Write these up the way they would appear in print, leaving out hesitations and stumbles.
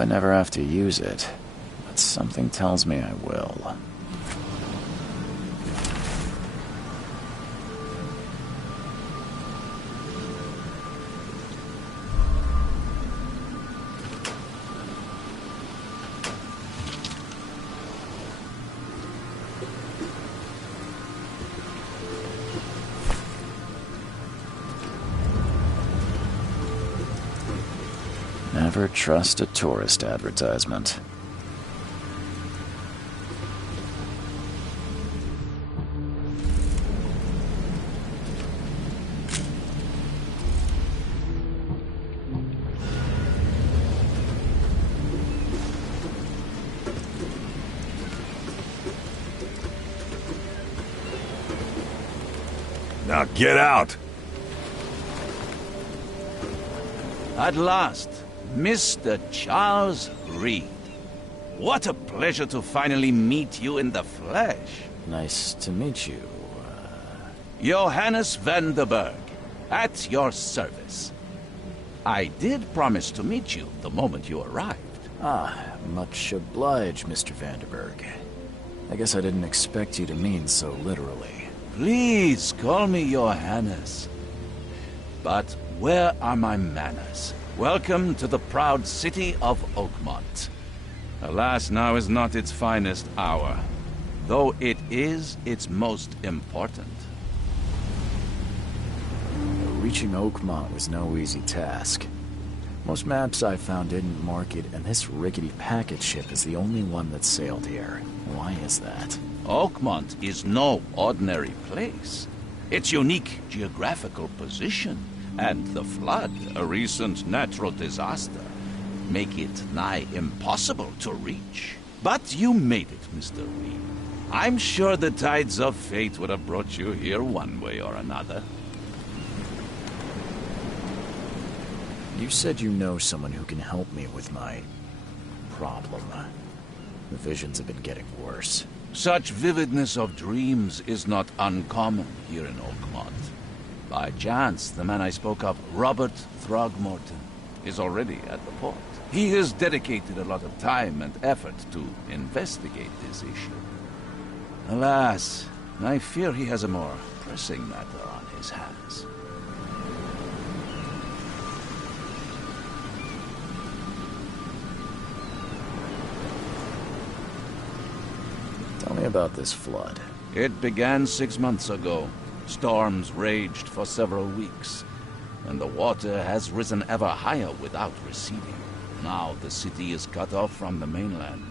I never have to use it, but something tells me I will. Never trust a tourist advertisement. Now get out! At last, Mr. Charles Reed. What a pleasure to finally meet you in the flesh. Nice to meet you. Johannes van der Berg, at your service. I did promise to meet you the moment you arrived. Much obliged, Mr. Vanderberg. I guess I didn't expect you to mean so literally. Please call me Johannes. But where are my manners? Welcome to the proud city of Oakmont. Alas, now is not its finest hour, though it is its most important. Reaching Oakmont was no easy task. Most maps I found didn't mark it, and this rickety packet ship is the only one that sailed here. Why is that? Oakmont is no ordinary place. Its unique geographical position and the flood, a recent natural disaster, make it nigh impossible to reach. But you made it, Mr. Reed. I'm sure the tides of fate would have brought you here one way or another. You said you know someone who can help me with my problem. The visions have been getting worse. Such vividness of dreams is not uncommon here in Oakmont. By chance, the man I spoke of, Robert Throgmorton, is already at the port. He has dedicated a lot of time and effort to investigate this issue. Alas, I fear he has a more pressing matter on his hands. Tell me about this flood. It began 6 months ago. Storms raged for several weeks, and the water has risen ever higher without receding. Now the city is cut off from the mainland.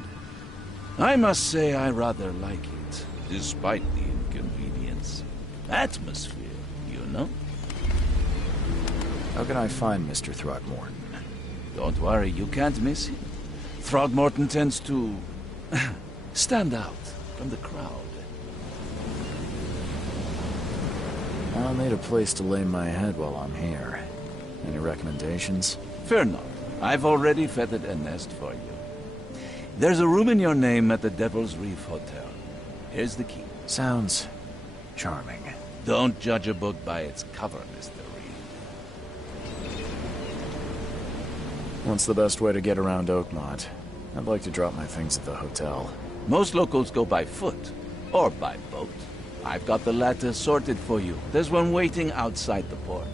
I must say I rather like it, despite the inconvenience. Atmosphere, you know? How can I find Mr. Throgmorton? Don't worry, you can't miss him. Throgmorton tends to stand out from the crowd. I'll need a place to lay my head while I'm here. Any recommendations? Fear not. I've already feathered a nest for you. There's a room in your name at the Devil's Reef Hotel. Here's the key. Sounds charming. Don't judge a book by its cover, Mr. Reed. What's the best way to get around Oakmont? I'd like to drop my things at the hotel. Most locals go by foot, or by boat. I've got the latter sorted for you. There's one waiting outside the port.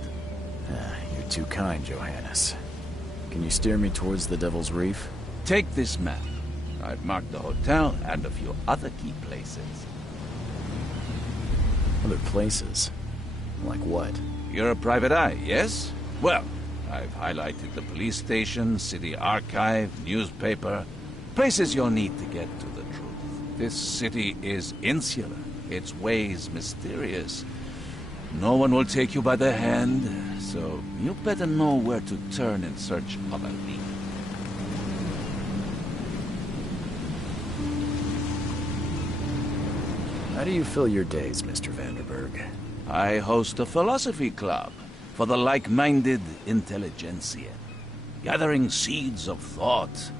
You're too kind, Johannes. Can you steer me towards the Devil's Reef? Take this map. I've marked the hotel and a few other key places. Other places? Like what? You're a private eye, yes? Well, I've highlighted the police station, city archive, newspaper, places you'll need to get to the truth. This city is insular. Its ways mysterious. No one will take you by the hand, so you better know where to turn in search of a lead. How do you fill your days, Mr. Vanderberg? I host a philosophy club for the like-minded intelligentsia, gathering seeds of thought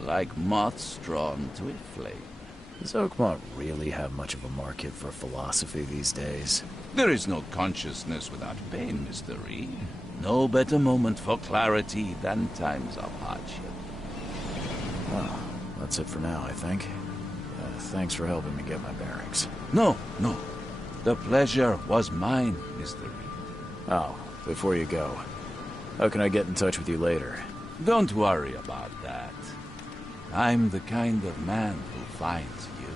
like moths drawn to a flame. Does Oakmont really have much of a market for philosophy these days? There is no consciousness without pain, Mr. Reed. No better moment for clarity than times of hardship. Well, that's it for now, I think. Thanks for helping me get my bearings. No, no. The pleasure was mine, Mr. Reed. Oh, before you go, how can I get in touch with you later? Don't worry about that. I'm the kind of man who finds you.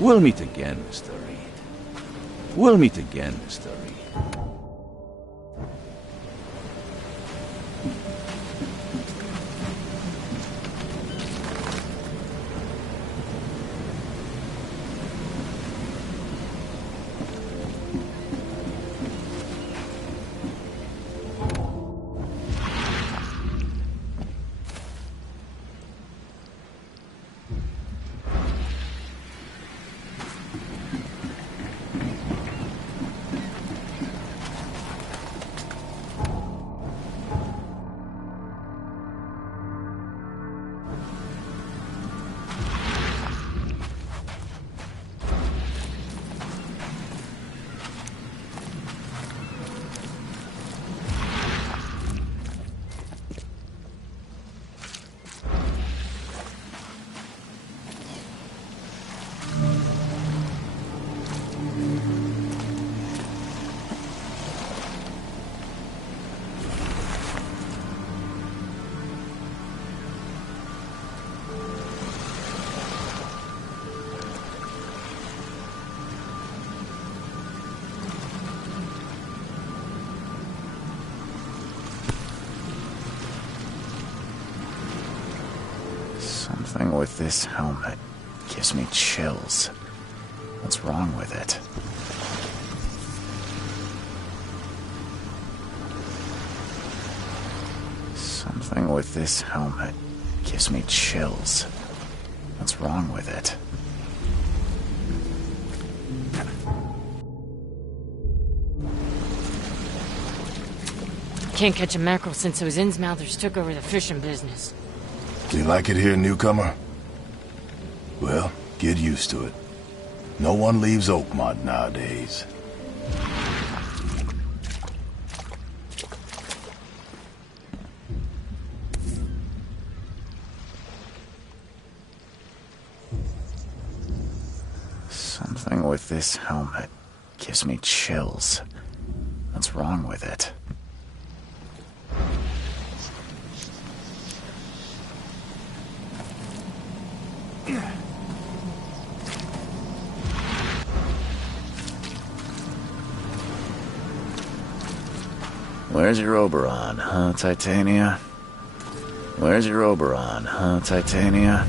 We'll meet again, Mr. Reed. We'll meet again, Mr. Reed. Something with this helmet gives me chills. What's wrong with it? Something with this helmet gives me chills. What's wrong with it? Can't catch a mackerel since those Innsmouthers took over the fishing business. Do you like it here, newcomer? Well, get used to it. No one leaves Oakmont nowadays. Something with this helmet gives me chills. What's wrong with it? Where's your Oberon, huh, Titania? Where's your Oberon, huh, Titania?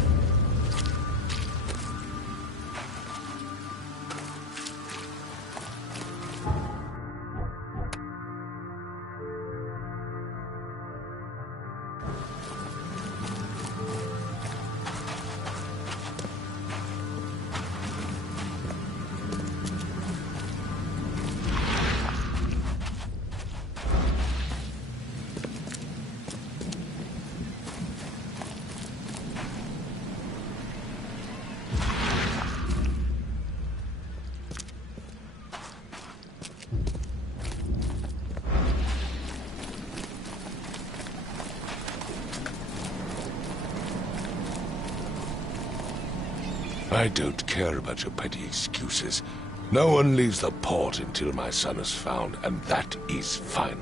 I don't care about your petty excuses. No one leaves the port until my son is found, and that is fine.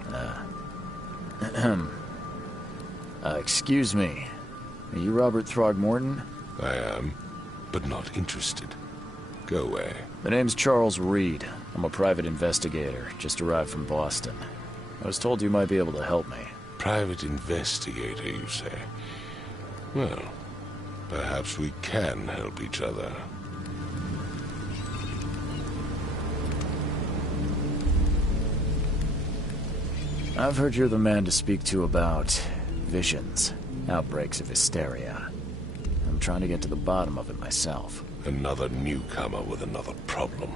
Excuse me. Are you Robert Throgmorton? I am, but not interested. Go away. The name's Charles Reed. I'm a private investigator, just arrived from Boston. I was told you might be able to help me. Private investigator, you say? Well, perhaps we can help each other. I've heard you're the man to speak to about visions, outbreaks of hysteria. I'm trying to get to the bottom of it myself. Another newcomer with another problem.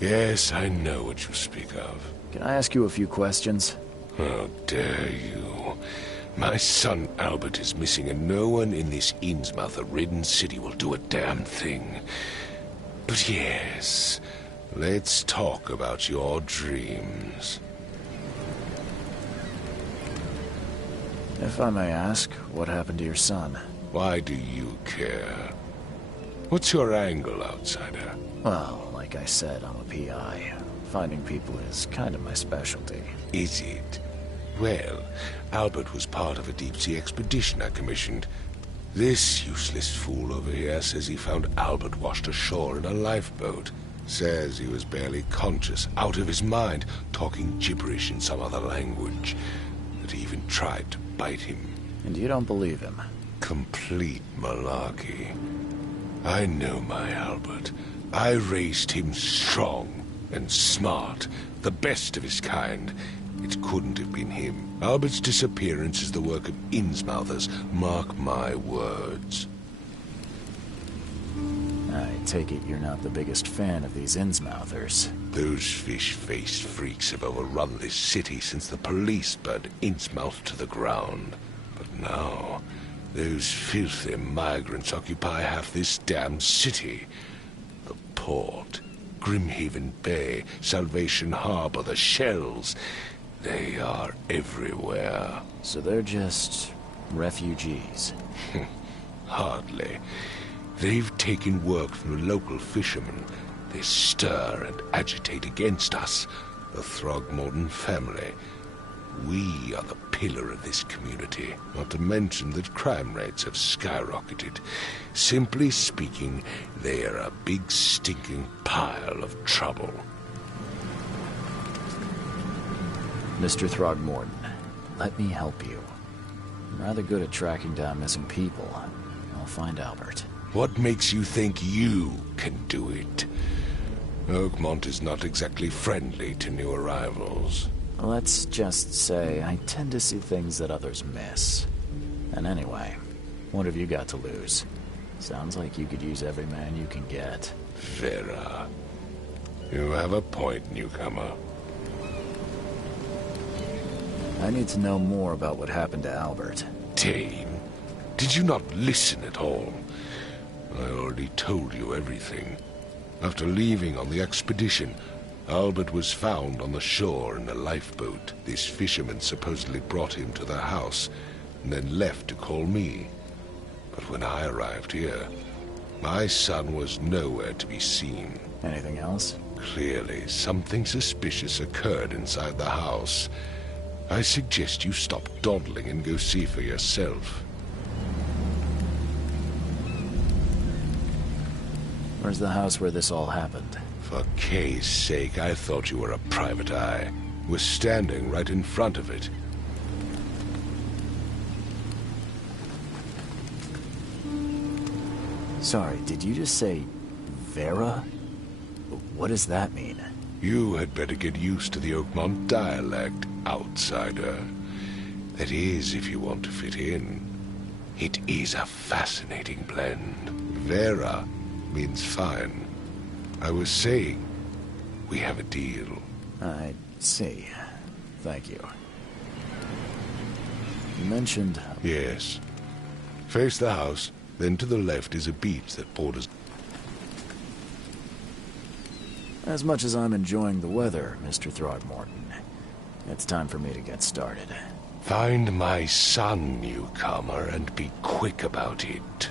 Yes, I know what you speak of. Can I ask you a few questions? How dare you? My son Albert is missing, and no one in this Innsmouth-ridden city will do a damn thing. But yes, let's talk about your dreams. If I may ask, what happened to your son? Why do you care? What's your angle, outsider? Well, like I said, I'm a PI. Finding people is kind of my specialty. Is it? Well, Albert was part of a deep-sea expedition I commissioned. This useless fool over here says he found Albert washed ashore in a lifeboat. Says he was barely conscious, out of his mind, talking gibberish in some other language. That he even tried to bite him. And you don't believe him? Complete malarkey. I know my Albert. I raised him strong and smart, the best of his kind. It couldn't have been him. Albert's disappearance is the work of Innsmouthers, mark my words. I take it you're not the biggest fan of these Innsmouthers. Those fish-faced freaks have overrun this city since the police burned Innsmouth to the ground. But now, those filthy migrants occupy half this damn city. The port, Grimhaven Bay, Salvation Harbor, the shells. They are everywhere. So they're just refugees? Hardly. They've taken work from the local fishermen. They stir and agitate against us, the Throgmorton family. We are the pillar of this community, not to mention that crime rates have skyrocketed. Simply speaking, they are a big stinking pile of trouble. Mr. Throgmorton, let me help you. I'm rather good at tracking down missing people. I'll find Albert. What makes you think you can do it? Oakmont is not exactly friendly to new arrivals. Let's just say I tend to see things that others miss. And anyway, what have you got to lose? Sounds like you could use every man you can get. Vera. You have a point, newcomer. I need to know more about what happened to Albert. Dane, did you not listen at all? I already told you everything. After leaving on the expedition, Albert was found on the shore in a lifeboat. This fisherman supposedly brought him to their house, and then left to call me. But when I arrived here, my son was nowhere to be seen. Anything else? Clearly, something suspicious occurred inside the house. I suggest you stop dawdling and go see for yourself. Where's the house where this all happened? For Kay's sake, I thought you were a private eye. Was standing right in front of it. Sorry, did you just say Vera? What does that mean? You had better get used to the Oakmont dialect, outsider. That is, if you want to fit in. It is a fascinating blend. Vera means fine. I was saying, we have a deal. I see. Thank you. You mentioned... Yes. Face the house, then to the left is a beach that borders... As much as I'm enjoying the weather, Mr. Throgmorton, it's time for me to get started. Find my son, newcomer, and be quick about it.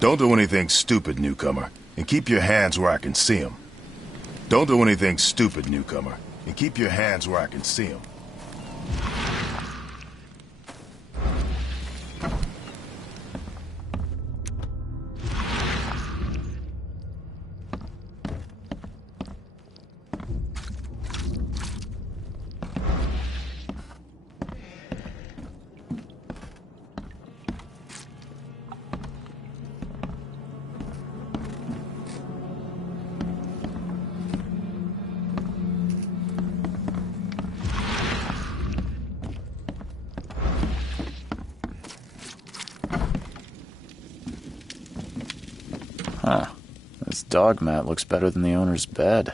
Don't do anything stupid, newcomer, and keep your hands where I can see them. Don't do anything stupid, newcomer, and keep your hands where I can see them. Huh. This dog mat looks better than the owner's bed.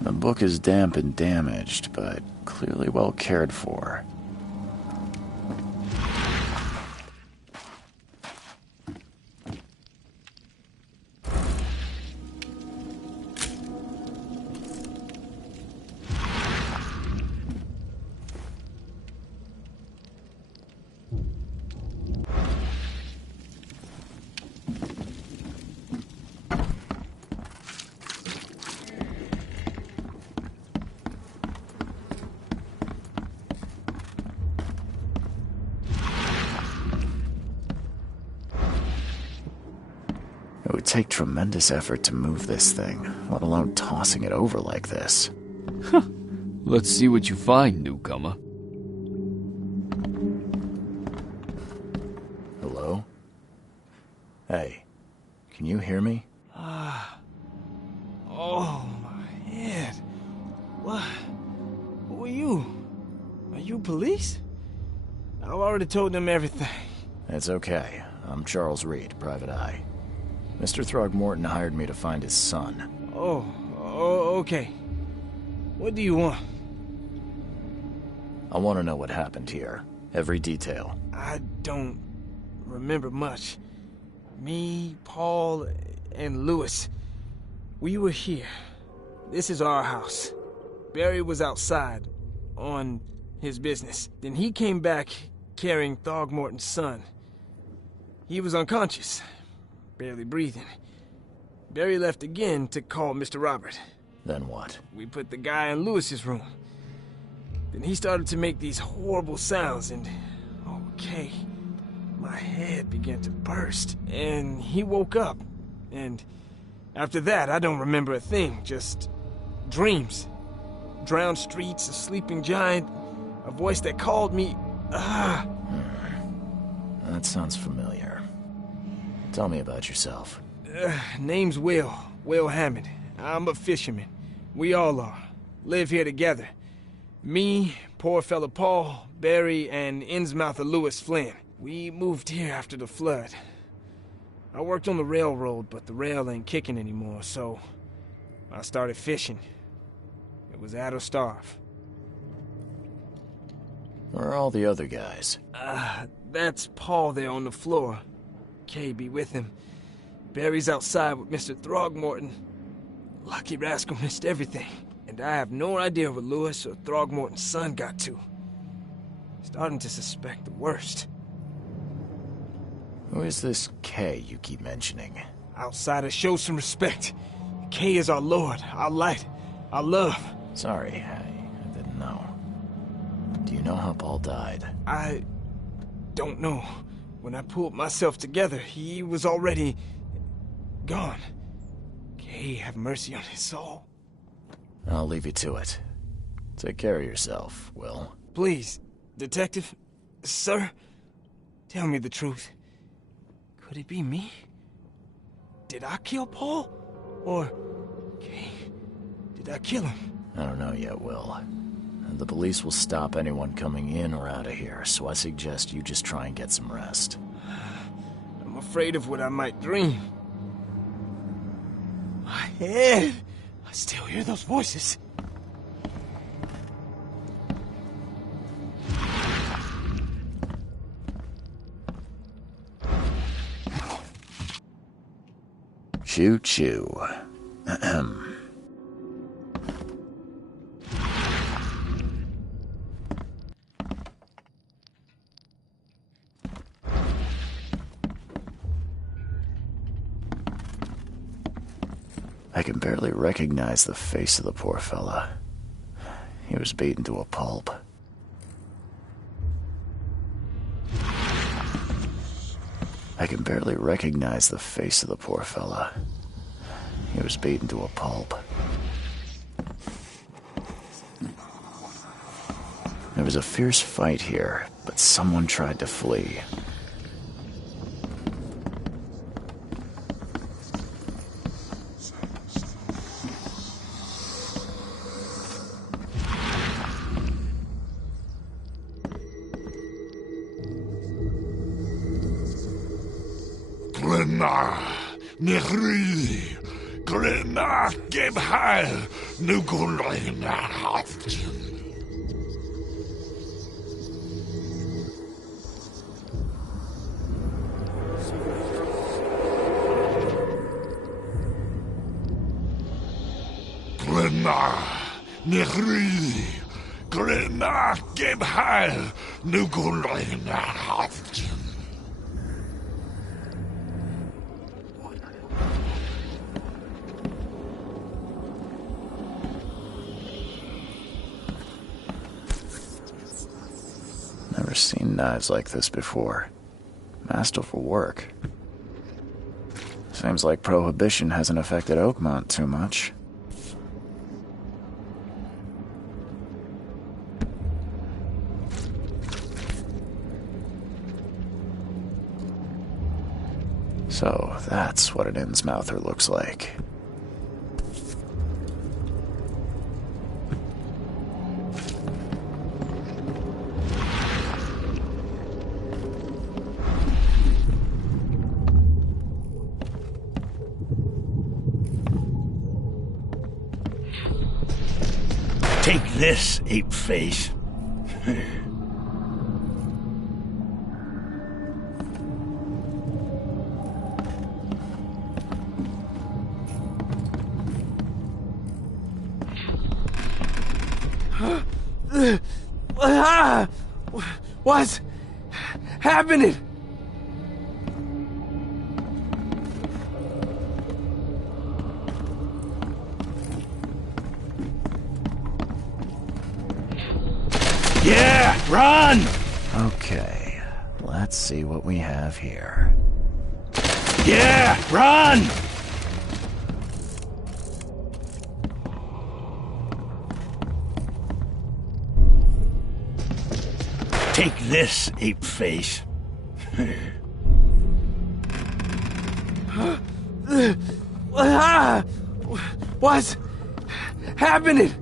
The book is damp and damaged, but clearly well cared for. It would take tremendous effort to move this thing, let alone tossing it over like this. Let's see what you find, newcomer. Hello? Hey, can you hear me? Oh, my head. What? Who are you? Are you police? I've already told them everything. It's okay. I'm Charles Reed, Private Eye. Mr. Throgmorton hired me to find his son. Oh, okay. What do you want? I want to know what happened here. Every detail. I don't remember much. Me, Paul, and Lewis, we were here. This is our house. Barry was outside, on his business. Then he came back carrying Throgmorton's son. He was unconscious, barely breathing. Barry left again to call Mr. Robert. Then what? We put the guy in Lewis's room. Then he started to make these horrible sounds and... okay. My head began to burst, and he woke up. And after that, I don't remember a thing, just dreams. Drowned streets, a sleeping giant, a voice that called me... That sounds familiar. Tell me about yourself. Name's Will Hammond. I'm a fisherman. We all are. Live here together. Me, poor fella Paul, Barry, and Innsmouther Lewis Flynn. We moved here after the flood. I worked on the railroad, but the rail ain't kicking anymore, so I started fishing. It was at or starve. Where are all the other guys? That's Paul there on the floor. Kay be with him. Barry's outside with Mr. Throgmorton. Lucky rascal missed everything. And I have no idea what Lewis or Throgmorton's son got to. Starting to suspect the worst. Who is this Kay you keep mentioning? Outsiders, show some respect. Kay is our lord, our light, our love. Sorry, I didn't know. Do you know how Paul died? I don't know. When I pulled myself together, he was already gone. Kay, have mercy on his soul. I'll leave you to it. Take care of yourself, Will. Please, Detective, sir, tell me the truth. Could it be me? Did I kill Paul? Or, Kay, did I kill him? I don't know yet, Will. The police will stop anyone coming in or out of here, so I suggest you just try and get some rest. I'm afraid of what I might dream. My head! I still hear those voices. Choo-choo. Ahem. I can barely recognize the face of the poor fella. He was beaten to a pulp. I can barely recognize the face of the poor fella. He was beaten to a pulp. There was a fierce fight here, but someone tried to flee. Nechri, Glenna, Gebheil, Nukulina, Haftin. Glenna, Nechri, Glenna, Gebheil, Nukulina, Haftin. Never seen knives like this before. Masterful work. Seems like Prohibition hasn't affected Oakmont too much. So, that's what an Innsmouther looks like. Take this, ape face. What's happening? Yeah, run! Okay, let's see what we have here. Yeah, run! Take this, ape face. What's happening?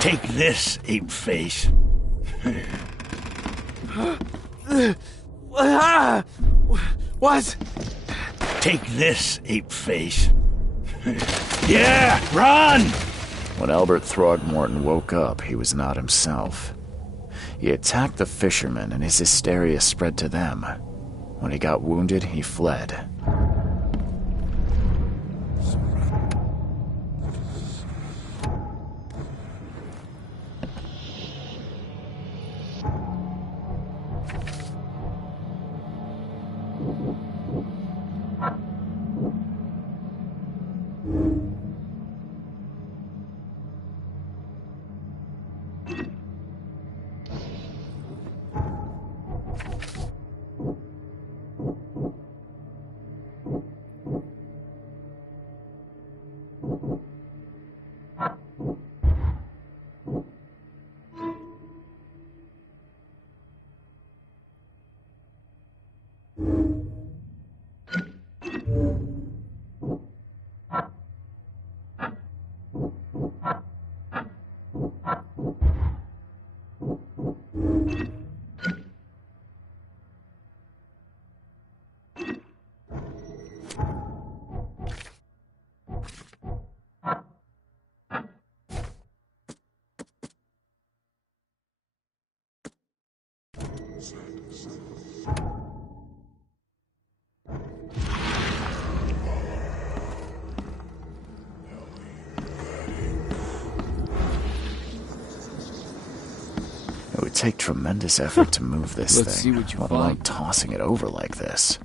Take this, ape face. What? Take this, ape face. Yeah, run! When Albert Throgmorton woke up, he was not himself. He attacked the fishermen, and his hysteria spread to them. When he got wounded, he fled. take tremendous effort to move this Let's thing, see what you let alone find. tossing it over like this.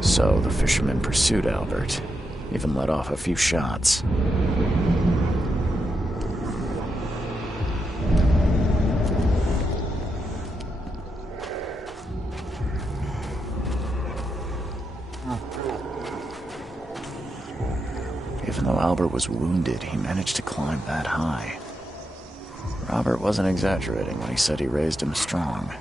So the fisherman pursued Albert, even let off a few shots. Even though Albert was wounded, he managed to climb that high. Robert wasn't exaggerating when he said he raised him strong.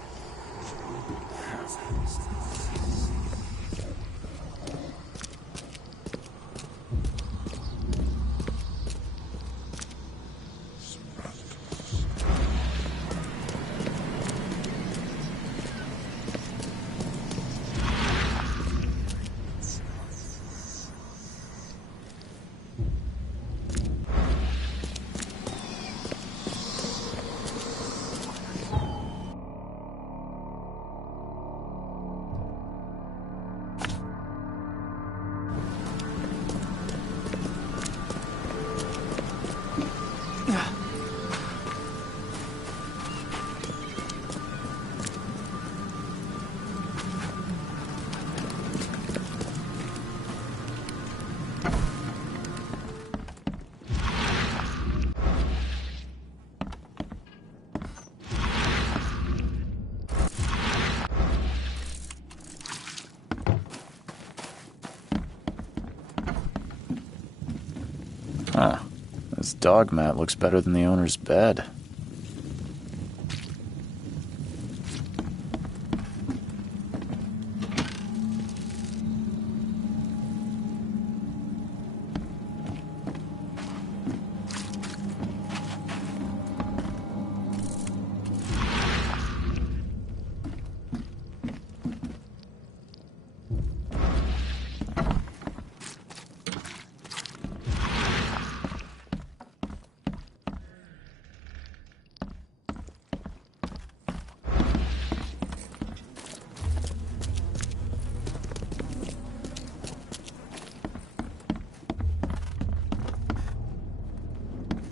Huh. This dog mat looks better than the owner's bed.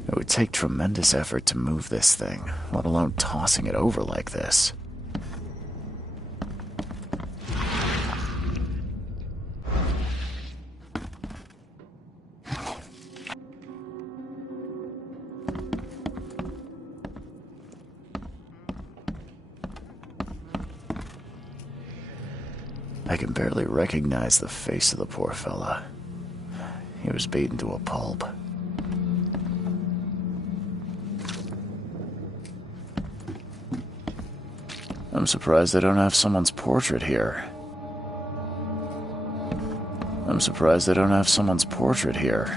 It would take tremendous effort to move this thing, let alone tossing it over like this. I can barely recognize the face of the poor fella. He was beaten to a pulp. I'm surprised they don't have someone's portrait here. I'm surprised they don't have someone's portrait here.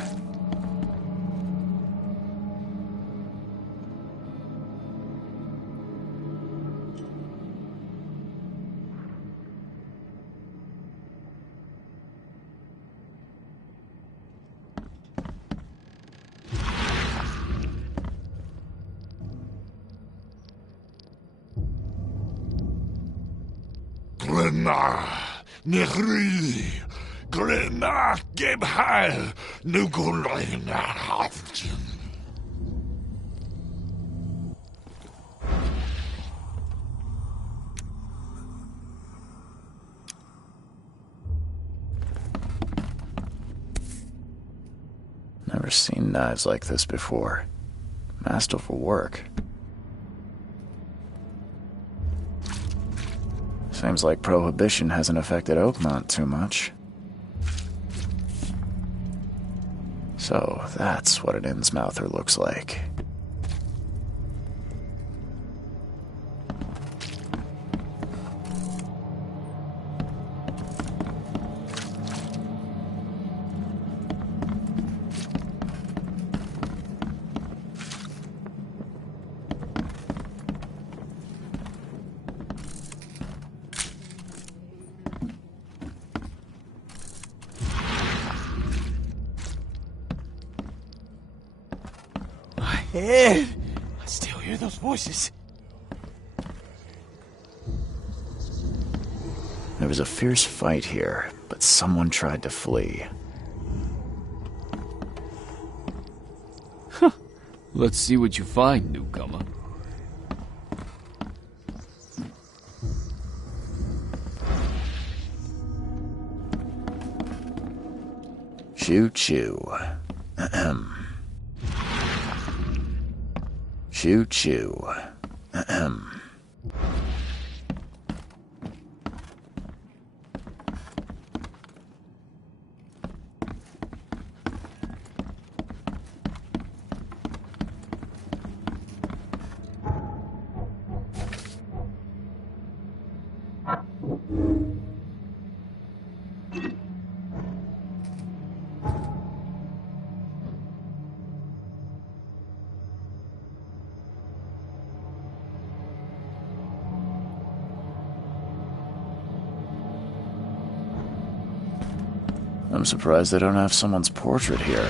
Glenna, Nechri, Glenna, Gebheil, Nugulina, Haftin. Never seen knives like this before. Masterful work. Seems like Prohibition hasn't affected Oakmont too much. So, that's what an Innsmouther looks like. Ed! I still hear those voices. There was a fierce fight here, but someone tried to flee. Let's see what you find, newcomer. Choo-choo. Ahem. Choo-choo. Ahem. I'm surprised they don't have someone's portrait here.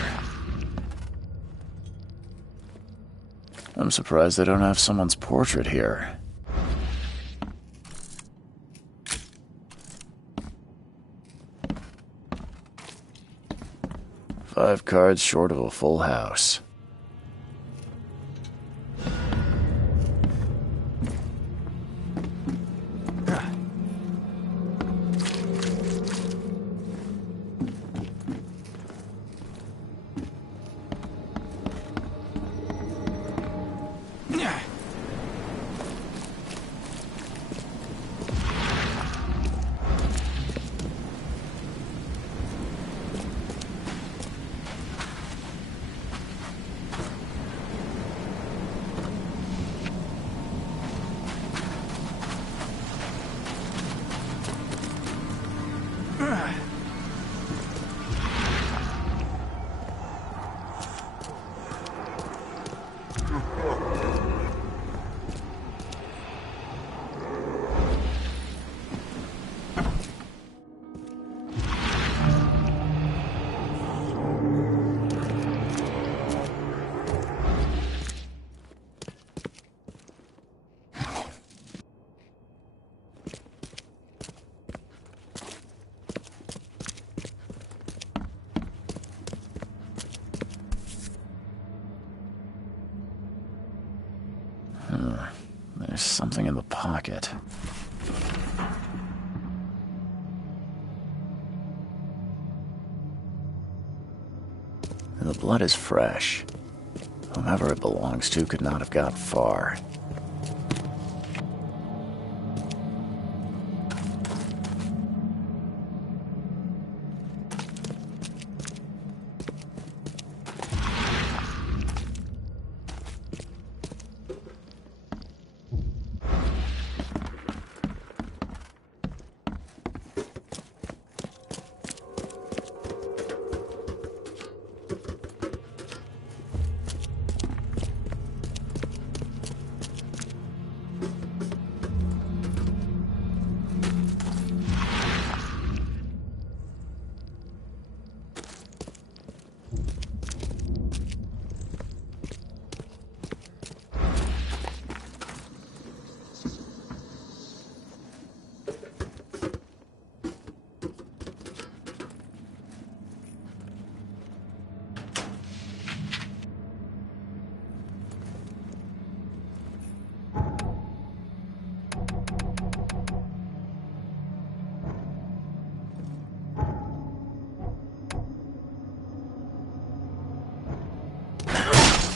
I'm surprised they don't have someone's portrait here. Five cards short of a full house. There's something in the pocket. The blood is fresh. Whomever it belongs to could not have got far.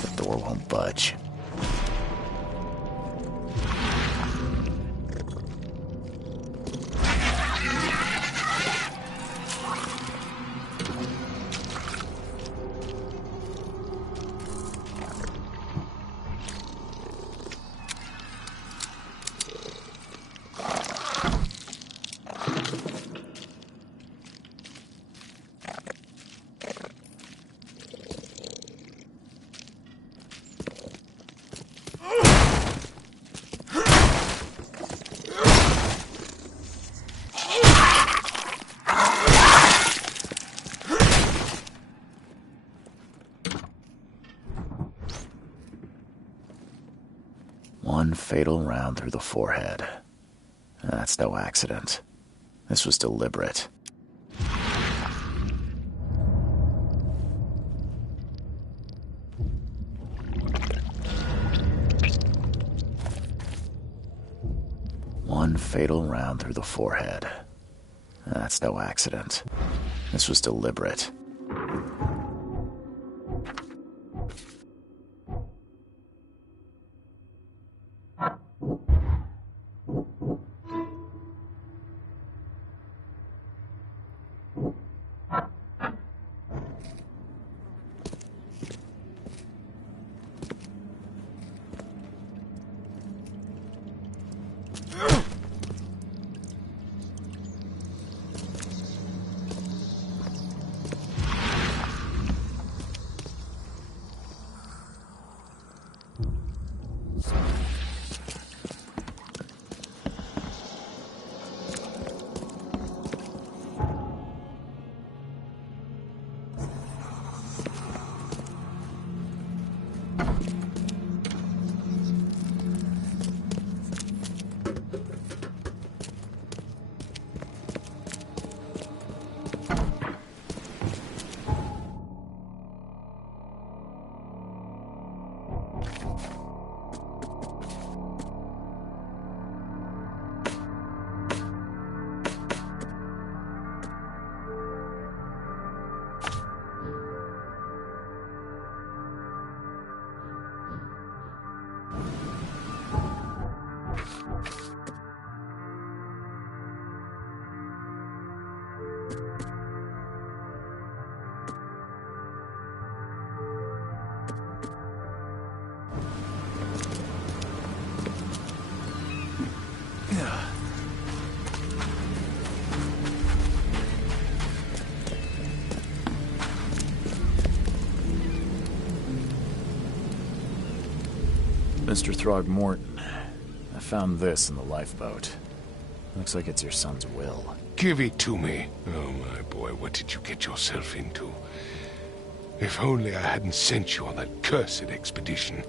The door won't budge. One fatal round through the forehead. That's no accident. This was deliberate. One fatal round through the forehead. That's no accident. This was deliberate. Mr. Throgmorton, I found this in the lifeboat. Looks like it's your son's will. Give it to me. Oh, my boy, what did you get yourself into? If only I hadn't sent you on that cursed expedition.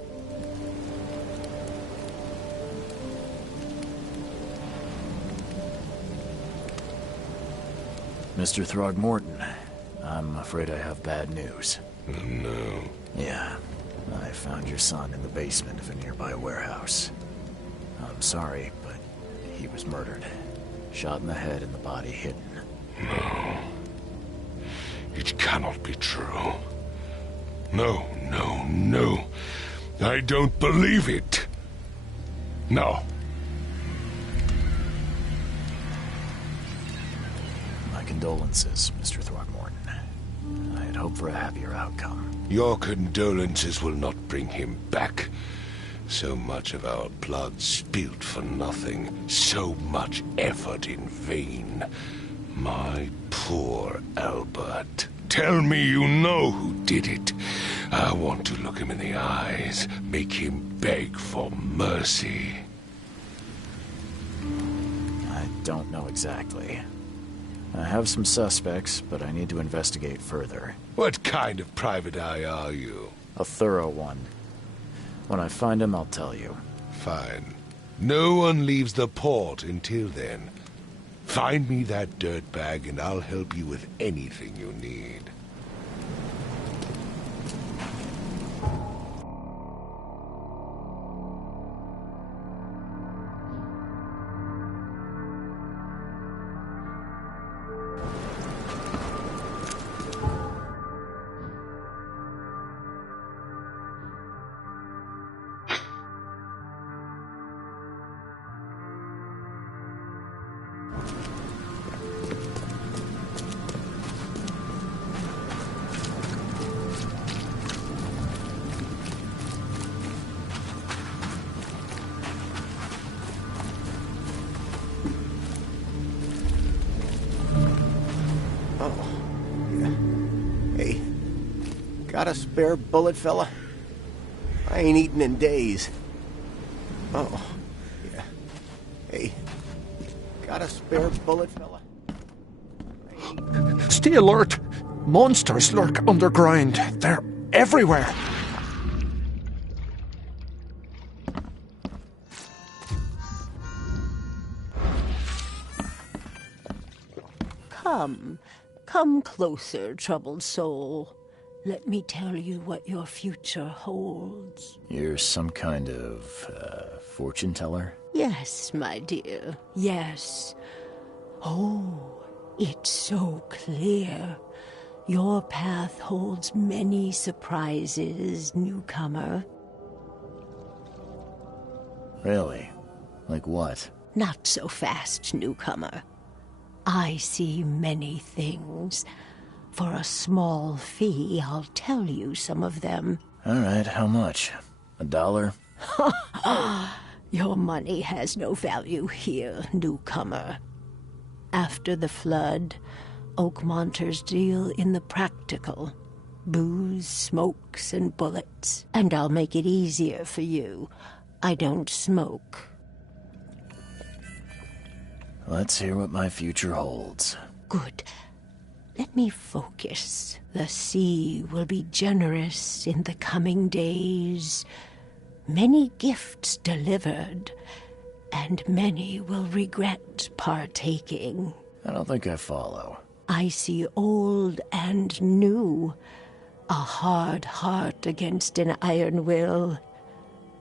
Mr. Throgmorton, I'm afraid I have bad news. Oh, no. Yeah, I found your son in the basement of a nearby warehouse. I'm sorry, but he was murdered. Shot in the head and the body hidden. No. It cannot be true. No, no, no. I don't believe it. No. My condolences, Mr. Throgmorton. I had hoped for a happier outcome. Your condolences will not bring him back. So much of our blood spilt for nothing. So much effort in vain. My poor Albert. Tell me you know who did it. I want to look him in the eyes. Make him beg for mercy. I don't know exactly. I have some suspects, but I need to investigate further. What kind of private eye are you? A thorough one. When I find him, I'll tell you. Fine. No one leaves the port until then. Find me that dirtbag and I'll help you with anything you need. Got a spare bullet, fella? I ain't eaten in days. Oh, yeah. Hey, got a spare bullet, fella? Stay alert! Monsters lurk underground. They're everywhere. Come. Come closer, troubled soul. Let me tell you what your future holds. You're some kind of, fortune teller? Yes, my dear, yes. Oh, it's so clear. Your path holds many surprises, newcomer. Really? Like what? Not so fast, newcomer. I see many things. For a small fee, I'll tell you some of them. All right, how much? $1? Your money has no value here, newcomer. After the flood, Oakmonters deal in the practical. Booze, smokes, and bullets. And I'll make it easier for you. I don't smoke. Let's hear what my future holds. Good. Let me focus. The sea will be generous in the coming days. Many gifts delivered, and many will regret partaking. I don't think I follow. I see old and new. A hard heart against an iron will.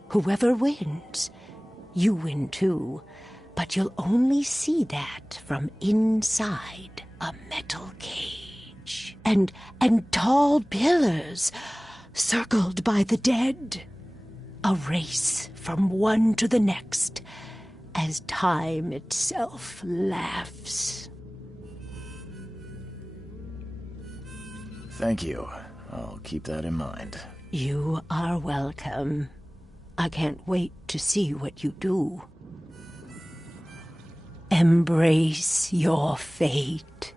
Whoever wins, you win too. But you'll only see that from inside a metal cage. And tall pillars, circled by the dead. A race from one to the next, as time itself laughs. Thank you. I'll keep that in mind. You are welcome. I can't wait to see what you do. Embrace your fate.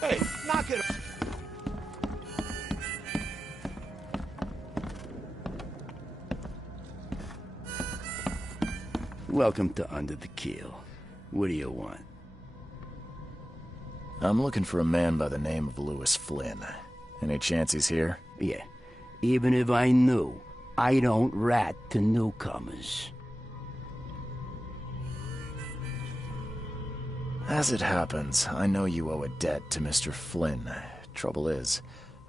Hey, knock it. Welcome to Under the Keel. What do you want? I'm looking for a man by the name of Louis Flynn. Any chance he's here? Yeah. Even if I knew, I don't rat to newcomers. As it happens, I know you owe a debt to Mr. Flynn. Trouble is,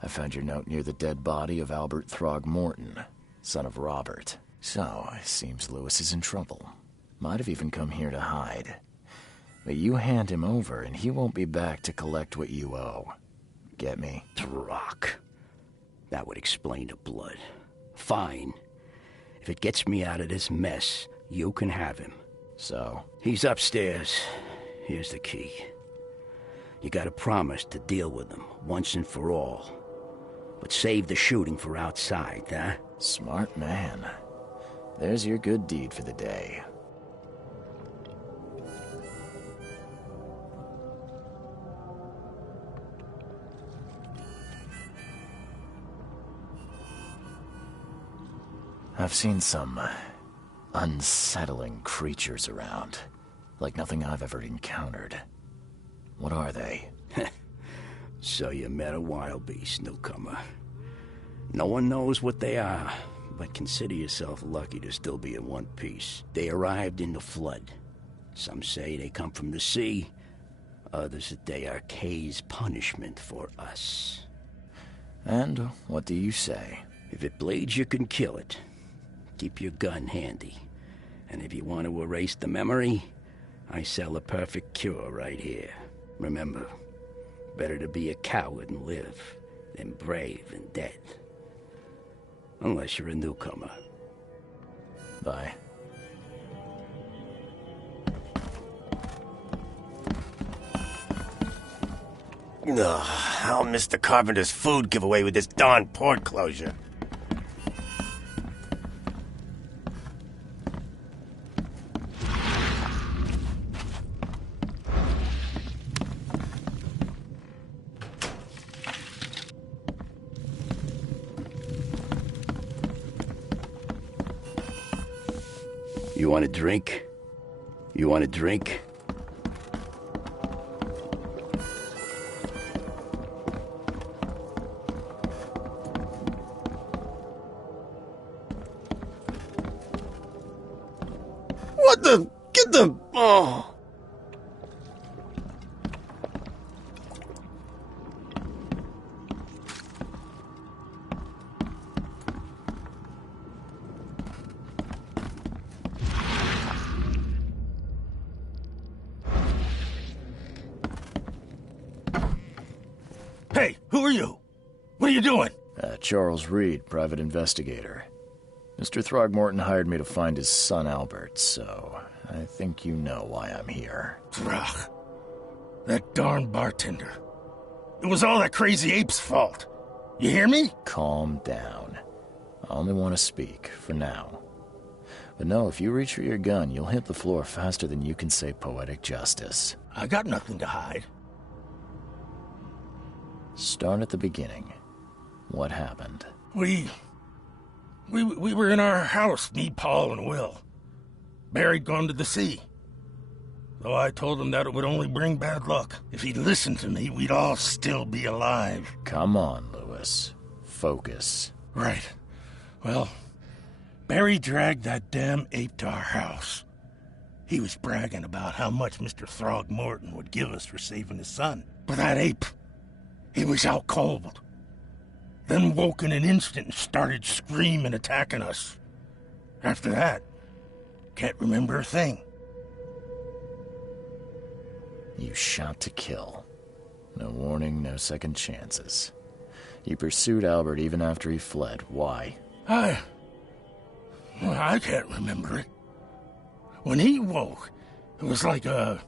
I found your note near the dead body of Albert Throgmorton, son of Robert. So, it seems Louis is in trouble. Might have even come here to hide. But you hand him over, and he won't be back to collect what you owe. Get me? Throck. That would explain the blood. Fine. If it gets me out of this mess, you can have him. So? He's upstairs. Here's the key. You gotta promise to deal with him, once and for all. But save the shooting for outside, huh? Smart man. There's your good deed for the day. I've seen some unsettling creatures around, like nothing I've ever encountered. What are they? So you met a wild beast, newcomer. No one knows what they are, but consider yourself lucky to still be in one piece. They arrived in the flood. Some say they come from the sea, others that they are Kay's punishment for us. And what do you say? If it bleeds, you can kill it. Keep your gun handy. And if you want to erase the memory, I sell a perfect cure right here. Remember, better to be a coward and live than brave and dead. Unless you're a newcomer. Bye. Ugh, I'll miss the Carpenter's food giveaway with this darn port closure. You want a drink? You want a drink? Oh! Hey, who are you? What are you doing? Charles Reed, private investigator. Mr. Throgmorton hired me to find his son Albert, so I think you know why I'm here. Throg. That darn bartender. It was all that crazy ape's fault. You hear me? Calm down. I only want to speak, for now. But no, if you reach for your gun, you'll hit the floor faster than you can say poetic justice. I got nothing to hide. Start at the beginning. What happened? We were in our house, me, Paul, and Will. Barry'd gone to the sea. Though I told him that it would only bring bad luck. If he'd listened to me, we'd all still be alive. Come on, Lewis. Focus. Right. Well, Barry dragged that damn ape to our house. He was bragging about how much Mr. Throgmorton would give us for saving his son. But that ape, he was out cold. Then woke in an instant and started screaming, attacking us. After that, can't remember a thing. You shot to kill. No warning, no second chances. You pursued Albert even after he fled. Why? I can't remember it. When he woke, it was like a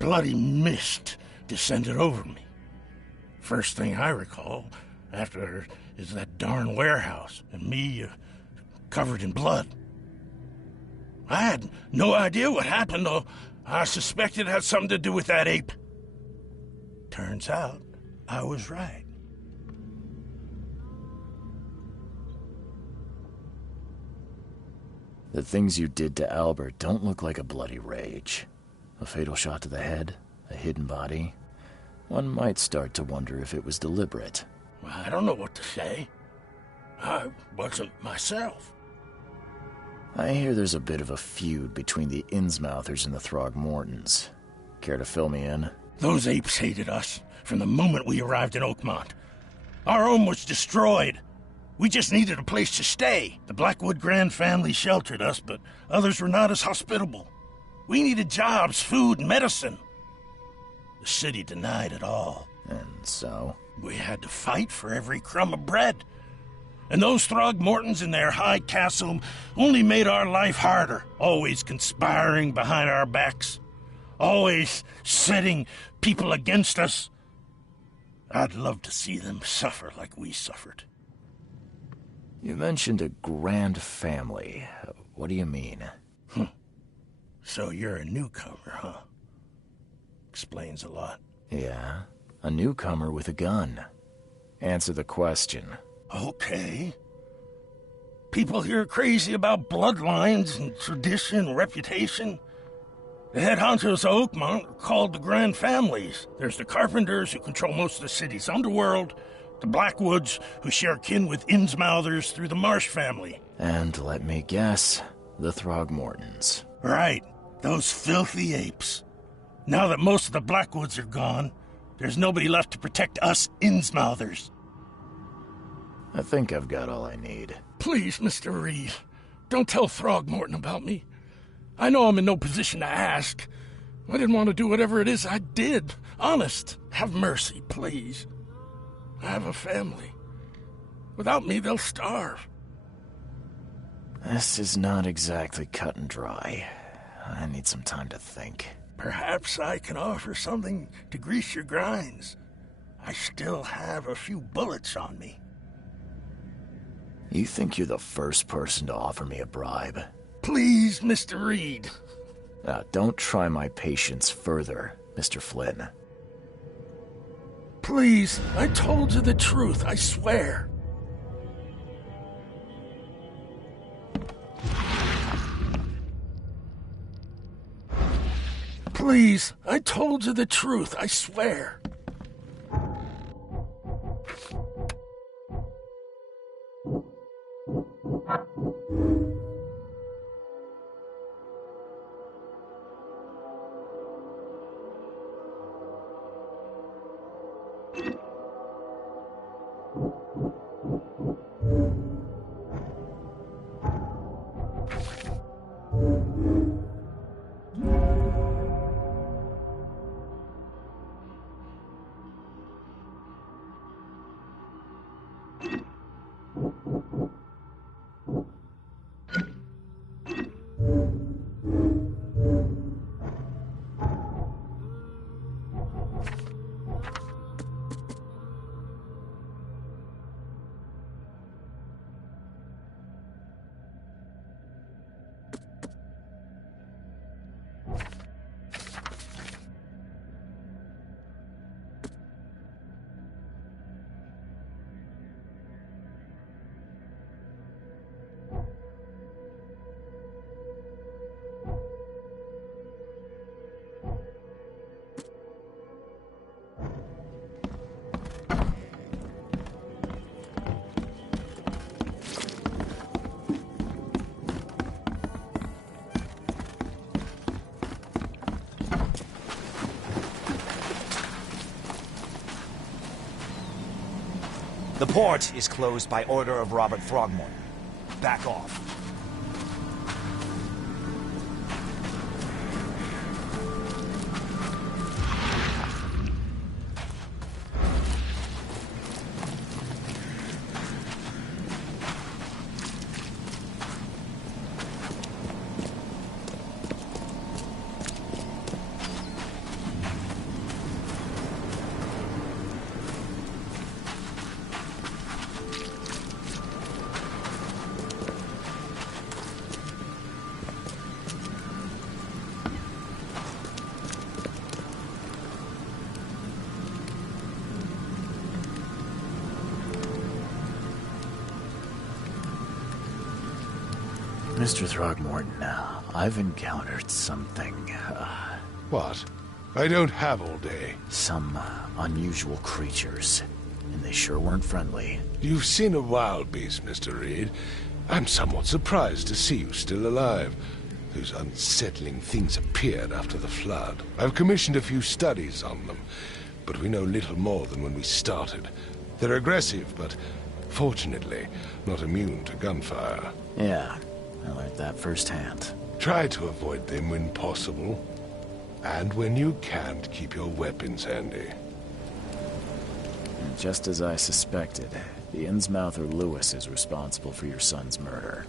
bloody mist descended over me. First thing I recall after is that darn warehouse and me covered in blood. I had no idea what happened, though I suspected it had something to do with that ape. Turns out I was right. The things you did to Albert don't look like a bloody rage. A fatal shot to the head, a hidden body. One might start to wonder if it was deliberate. I don't know what to say. I wasn't myself. I hear there's a bit of a feud between the Innsmouthers and the Throgmortons. Care to fill me in? Those apes hated us from the moment we arrived in Oakmont. Our home was destroyed. We just needed a place to stay. The Blackwood Grand family sheltered us, but others were not as hospitable. We needed jobs, food, and medicine. The city denied it all. And so? We had to fight for every crumb of bread. And those Throgmortons in their high castle only made our life harder, always conspiring behind our backs, always setting people against us. I'd love to see them suffer like we suffered. You mentioned a grand family. What do you mean? So you're a newcomer, huh? Explains a lot. Yeah, a newcomer with a gun. Answer the question. Okay. People here are crazy about bloodlines and tradition and reputation. The head honchos of Oakmont are called the Grand Families. There's the Carpenters, who control most of the city's underworld, the Blackwoods, who share kin with Innsmouthers through the Marsh family. And let me guess, the Throgmortons. Right, those filthy apes. Now that most of the Blackwoods are gone, there's nobody left to protect us Innsmouthers. I think I've got all I need. Please, Mr. Reed, don't tell Throgmorton about me. I know I'm in no position to ask. I didn't want to do whatever it is I did. Honest, have mercy, please. I have a family. Without me, they'll starve. This is not exactly cut and dry. I need some time to think. Perhaps I can offer something to grease your grinds. I still have a few bullets on me. You think you're the first person to offer me a bribe? Please, Mr. Reed. Don't try my patience further, Mr. Flynn. Please, I told you the truth, I swear. Please, I told you the truth, I swear. The port is closed by order of Robert Throgmorton. Back off. Mr. Throgmorton, I've encountered something, What? I don't have all day. Some unusual creatures, and they sure weren't friendly. You've seen a wild beast, Mr. Reed. I'm somewhat surprised to see you still alive. Those unsettling things appeared after the flood. I've commissioned a few studies on them, but we know little more than when we started. They're aggressive, but fortunately not immune to gunfire. Yeah, I learned that firsthand. Try to avoid them when possible. And when you can't, keep your weapons handy. And just as I suspected, the Innsmouther Lewis is responsible for your son's murder.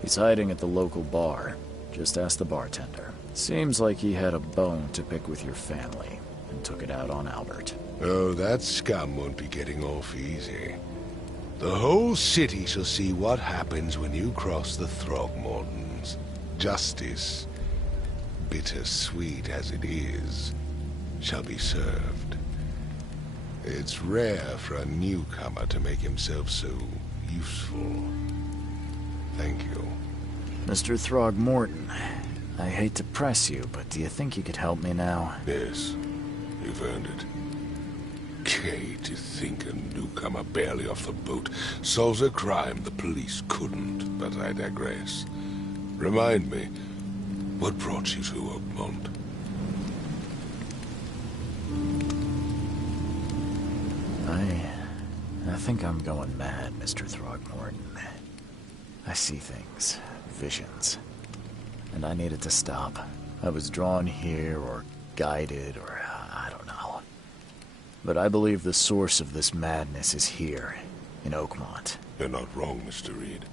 He's hiding at the local bar. Just ask the bartender. Seems like he had a bone to pick with your family, and took it out on Albert. Oh, that scum won't be getting off easy. The whole city shall see what happens when you cross the Throgmortons. Justice, bittersweet as it is, shall be served. It's rare for a newcomer to make himself so useful. Thank you. Mr. Throgmorton, I hate to press you, but do you think you could help me now? Yes, you've earned it. Okay, to think a newcomer barely off the boat solves a crime the police couldn't, but I digress. Remind me, what brought you to Oakmont? I think I'm going mad, Mr. Throgmorton. I see things, visions, and I needed to stop. I was drawn here, or guided, or I don't know. But I believe the source of this madness is here, in Oakmont. You're not wrong, Mr. Reed.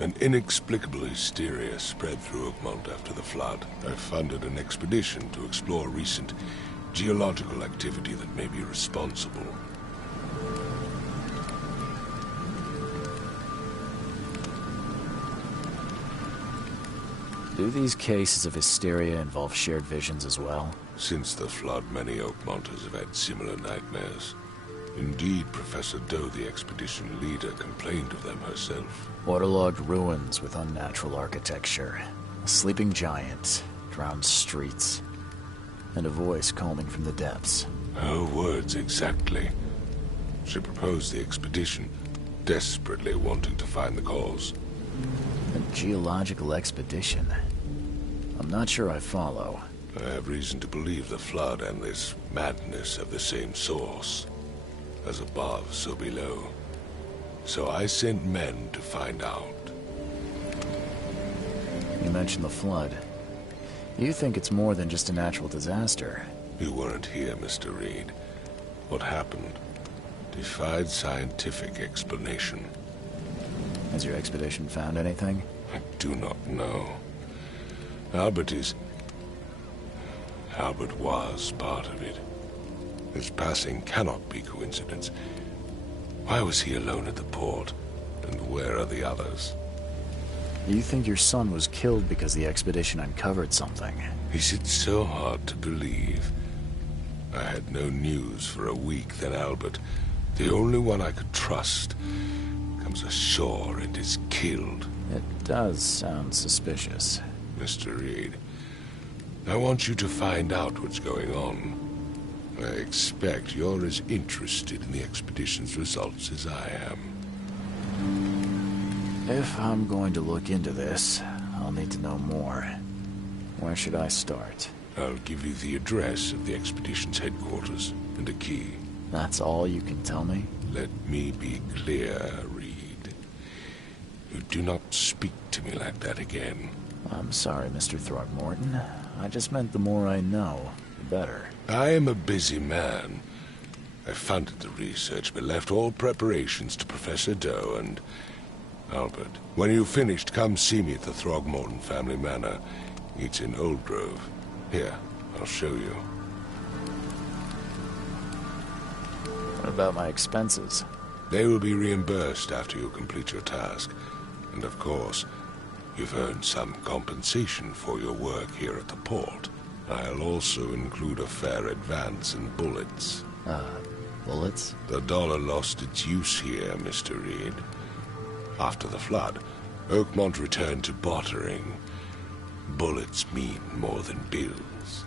An inexplicable hysteria spread through Oakmont after the flood. I funded an expedition to explore recent geological activity that may be responsible. Do these cases of hysteria involve shared visions as well? Since the flood, many Oakmonters have had similar nightmares. Indeed, Professor Doe, the expedition leader, complained of them herself. Waterlogged ruins with unnatural architecture, a sleeping giant, drowned streets, and a voice calling from the depths. Her words exactly. She proposed the expedition, desperately wanting to find the cause. A geological expedition? I'm not sure I follow. I have reason to believe the flood and this madness have the same source. As above, so below. So I sent men to find out. You mentioned the flood. You think it's more than just a natural disaster. You weren't here, Mr. Reed. What happened defied scientific explanation. Has your expedition found anything? I do not know. Albert was part of it. His passing cannot be coincidence. Why was he alone at the port? And where are the others? You think your son was killed because the expedition uncovered something? Is it so hard to believe? I had no news for a week, then Albert, the only one I could trust, comes ashore and is killed. It does sound suspicious. Mr. Reed, I want you to find out what's going on. I expect you're as interested in the expedition's results as I am. If I'm going to look into this, I'll need to know more. Where should I start? I'll give you the address of the expedition's headquarters and a key. That's all you can tell me? Let me be clear, Reed. You do not speak to me like that again. I'm sorry, Mr. Throgmorton. I just meant the more I know, the better. I am a busy man. I funded the research, but left all preparations to Professor Doe and... Albert, when you've finished, come see me at the Throgmorton family manor. It's in Old Grove. Here, I'll show you. What about my expenses? They will be reimbursed after you complete your task. And of course, you've earned some compensation for your work here at the port. I'll also include a fair advance in bullets. Bullets? The dollar lost its use here, Mr. Reed. After the flood, Oakmont returned to bartering. Bullets mean more than bills.